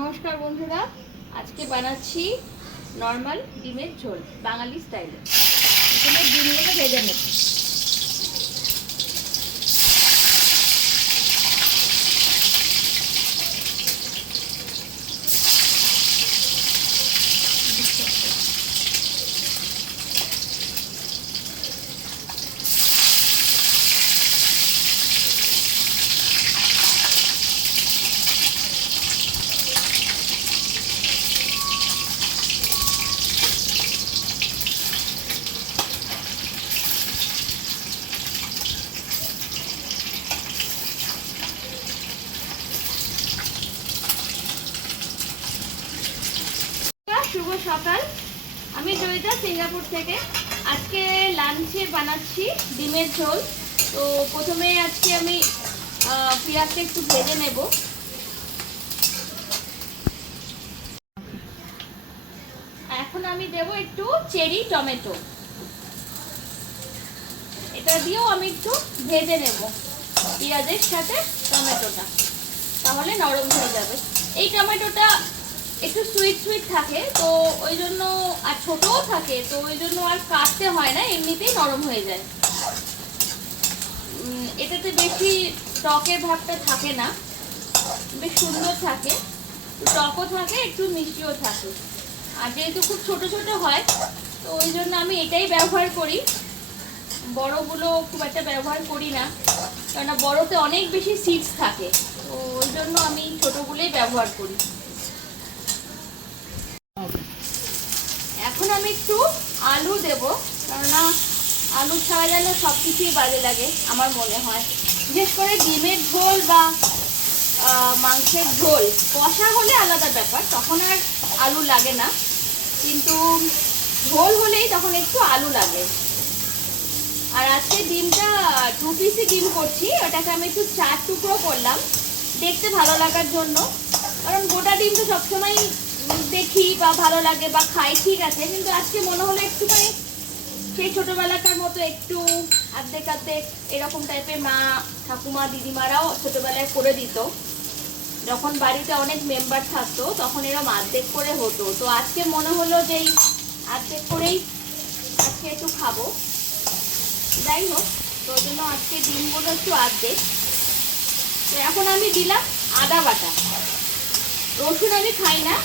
নমস্কার বন্ধুরা, আজকে বানাচ্ছি নর্মাল ডিমের ঝোল বাঙালি স্টাইলে। প্রথমে ডিমগুলো ভেজে নেব। শুভ সকাল, আমি জয়িতা সিঙ্গাপুর থেকে। আজকে লাঞ্চে বানাচ্ছি ডিমের ঝোল। তো প্রথমে আজকে আমি পেঁয়াজটা একটু ভেজে নেব। এখন আমি দেব একটু চেরি টমেটো, এটা দিয়েও আমি একটু ভেজে নেব পেঁয়াজের সাথে টমেটোটা, তাহলে নরম হয়ে যাবে। এই টমেটোটা একটু সুইট সুইট থাকে, তো ওই জন্য, আর ছোটও থাকে, তো ওই জন্য আর কাটতে হয় না, এমনিতেই নরম হয়ে যায়। এটাতে বেশি টকের ভাবটা থাকে না, বেশ সুন্দর থাকে, টকও থাকে, একটু মিষ্টিও থাকে। আর যেহেতু খুব ছোট ছোট হয়, তো ওই জন্য আমি এটাই ব্যবহার করি, বড়গুলো খুব একটা ব্যবহার করি না, কেননা বড়তে অনেক বেশি সিডস থাকে, তো ওই জন্য আমি ছোটগুলোই ব্যবহার করি। এখন আমি একটু আলু দেব, কেননা আলু ছাড়া যেন সব কিছুই বাজে লাগে আমার মনে হয়। বিশেষ করে ডিমের ঝোল বা মাংসের ঝোল কষা হলে আলাদা ব্যাপার, তখন আর আলু লাগে না, কিন্তু ঝোল হলেই তখন একটু আলু লাগে। আর আজকে ডিমটা 2 পিসই ডিম করছি, ওটাকে আমি একটু 4 টুকরো করলাম দেখতে ভালো লাগার জন্য। কারণ গোটা ডিম তো সবসময় দেখি বা ভালো লাগে বা খাই, ঠিক আছে, কিন্তু আজকে মনে হলো একটুখানি সেই ছোটবেলাকার মতো একটু আর্ধেক আর্ধেক এরকম টাইপের মা ঠাকুমা দিদিমারাও ছোটবেলায় করে দিত, যখন বাড়িতে অনেক মেম্বার থাকতো তখন এরকম আর্ধেক করে হতো। তো আজকে মনে হলো যে এই আর্ধেক করেই আজকে একটু খাবো, যাই হোক, তো ওই জন্য আজকে ডিমগুলো একটু আর্ধেক। তো এখন আমি দিলাম আদা বাটা। রসুন আমি খাই না,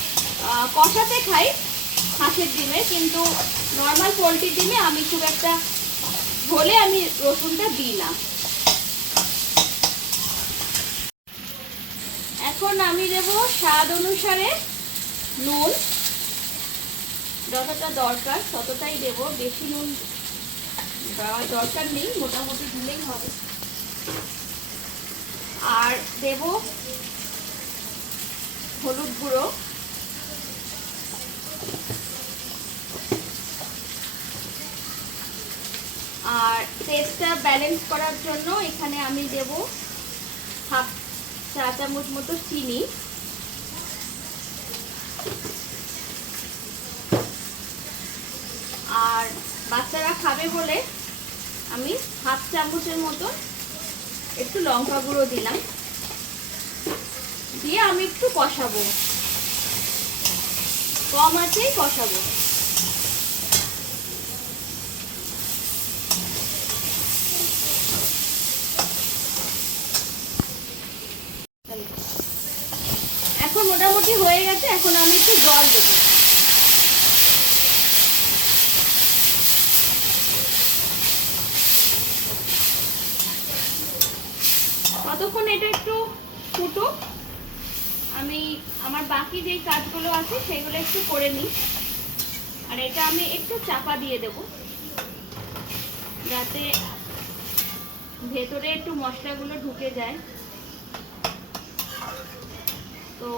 কষাতে খাই হাঁসের ডিমে, কিন্তু নর্মাল পোলট্রির ডিমে আমি খুব একটা ঝোলে আমি রসুনটা দিই না। এখন আমি দেব স্বাদ অনুসারে নুন, যতটা দরকার ততটাই দেব, বেশি নুন দেওয়ার দরকার নেই, মোটামুটি দিলেই হবে। আর দেব হলুদ গুঁড়ো, আর টেস্টটা ব্যালেন্স করার জন্য এখানে আমি দেব হাফ চা চামচ মতো চিনি, আর বাচ্চারা খাবে বলে আমি হাফ চামচের মতো একটু লঙ্কা গুঁড়ো দিলাম, দিয়ে আমি একটু কষাবো, কম আঁচেই কষাবো। এখন মোটামুটি হয়ে গেছে, এখন আমি একটু জল দেবো। ততক্ষণ এটা একটু ফুটুক, আমি আমার বাকি যে কাজগুলো আছে সেগুলো একটু করে নিই। আর এটা আমি একটু চাপা দিয়ে দেব, যাতে ভেতরে একটু মশলাগুলো ঢুকে যায়। তো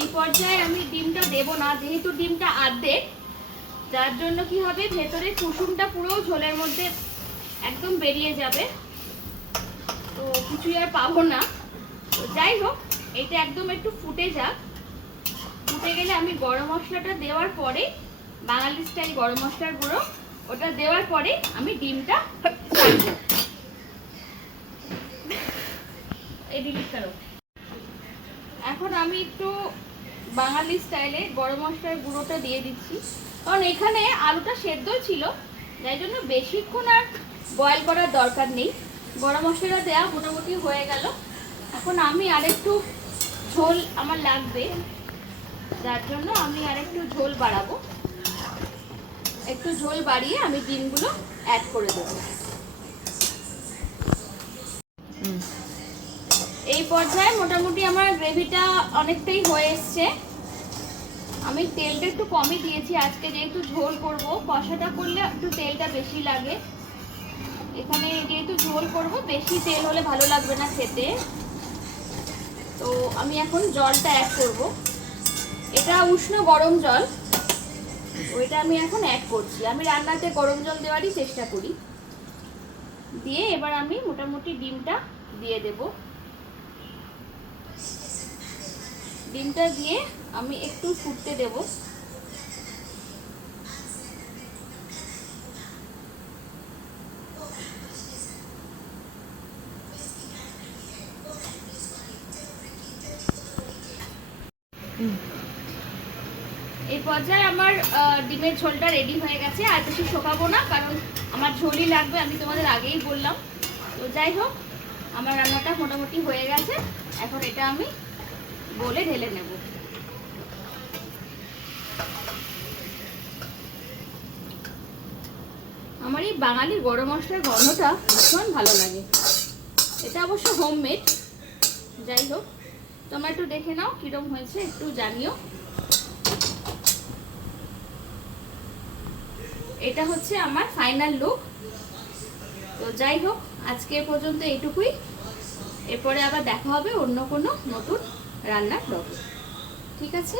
এই পর্যায়ে আমি ডিমটা দেব না, যেহেতু ডিমটা আর্ধেক, যার জন্য কি হবে, ভেতরে কুসুমটা পুরো ঝোলের মধ্যে একদম বেরিয়ে যাবে, তো কিছুই আর পাবো না। তো যাই হোক, এটা একদম একটু ফুটে যাক, ফুটে গেলে আমি গরম মশলাটা দেওয়ার পরে, বাঙালি স্টাইল গরম মশলার গুঁড়ো, ওটা দেওয়ার পরে আমি ডিমটা ছাড়বো। এই ডিলিট করো। এখন আমি একটু বাঙালি স্টাইলে গরম মশলার গুঁড়োটা দিয়ে দিচ্ছি, কারণ এখানে আলুটা সেদ্ধ ছিল, তাই জন্য বেশিক্ষণ আর বয়েল করার দরকার নেই। গরম মশলাটা দেওয়া মোটামুটি হয়ে গেল। এখন আমি আরেকটু ঝোল আমার লাগবে, যার জন্য আমি আরেকটু ঝোল বাড়াবো। একটু ঝোল বাড়িয়ে আমি ডিমগুলো অ্যাড করে দেবো। এই পর্যায়ে মোটামুটি আমার গ্রেভিটা অনেকটাই হয়ে এসছে। আমি তেলটা একটু কমই দিয়েছি আজকে, যেহেতু ঝোল করব, কষাটা করলে একটু তেলটা বেশি লাগে। এখানে যেহেতু ঝোল করব, বেশি তেল হলে ভালো লাগবে না খেতে। তো আমি এখন জলটা অ্যাড করব। এটা উষ্ণ গরম জল, ওইটা আমি এখন অ্যাড করছি। আমি রান্নাতে গরম জল দেওয়ারই চেষ্টা করি। দিয়ে এবার আমি মোটামুটি ডিমটা দিয়ে দেব। ডিমটা দিয়ে আমি একটু ফুটতে দেব। এই পর্যায়ে আমার ডিমের ঝোলটা রেডি হয়ে গেছে। আর বেশি শোকাবো না, কারণ আমার ঝোলই লাগবে, আমি তোমাদের আগেই বললাম। তো যাই হোক, আমার রান্নাটা মোটামুটি হয়ে গেছে। এখন এটা আমি বলে ঢেলে নেব। আমার এই বাঙালি গরম মশলার গন্ধটা ভীষণ ভালো লাগে। এটা অবশ্য হোমমেড। যাই হোক, তোমরা একটু দেখে নাও কিরকম হয়েছে, একটু জানিও। এটা হচ্ছে আমার ফাইনাল লুক। তো যাই হোক, আজকে পর্যন্ত এইটুকুই। এরপরে আবার দেখা হবে অন্য কোনো নতুন রান্নার ব্লগে। ঠিক আছে।